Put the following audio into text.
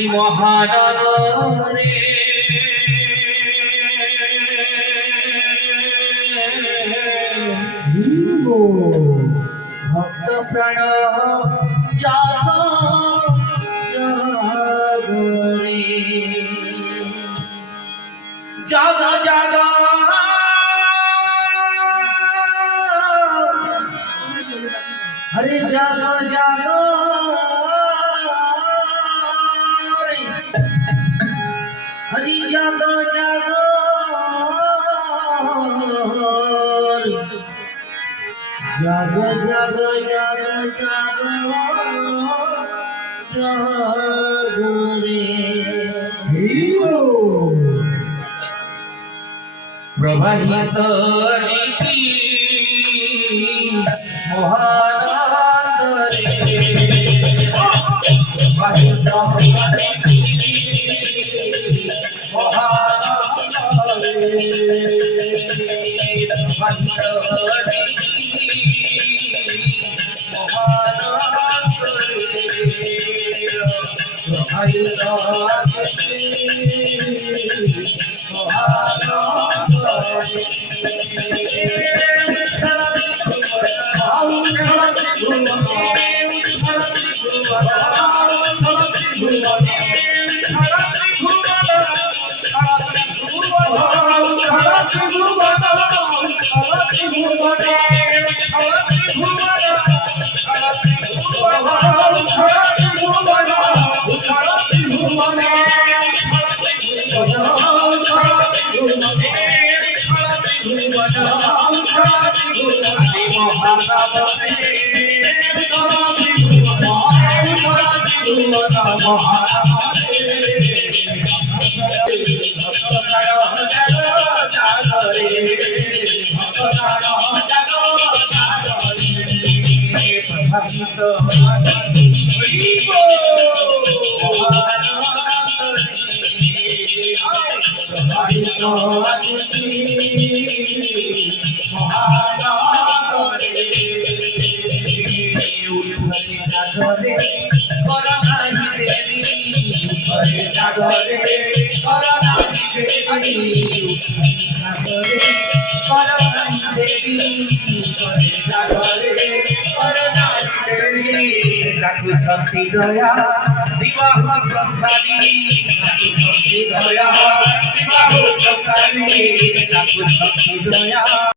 আজি মহানরে ভক্ত প্রাণ জাগ জাগ জাগ हरे जागो जागो हरि जागो जागो जागो जागो जागो जागो जागो रे प्रभाहित रीति शक्ति दया विवाह प्रसादी शक्ति दया विवाह प्रसादी शक्ति दया।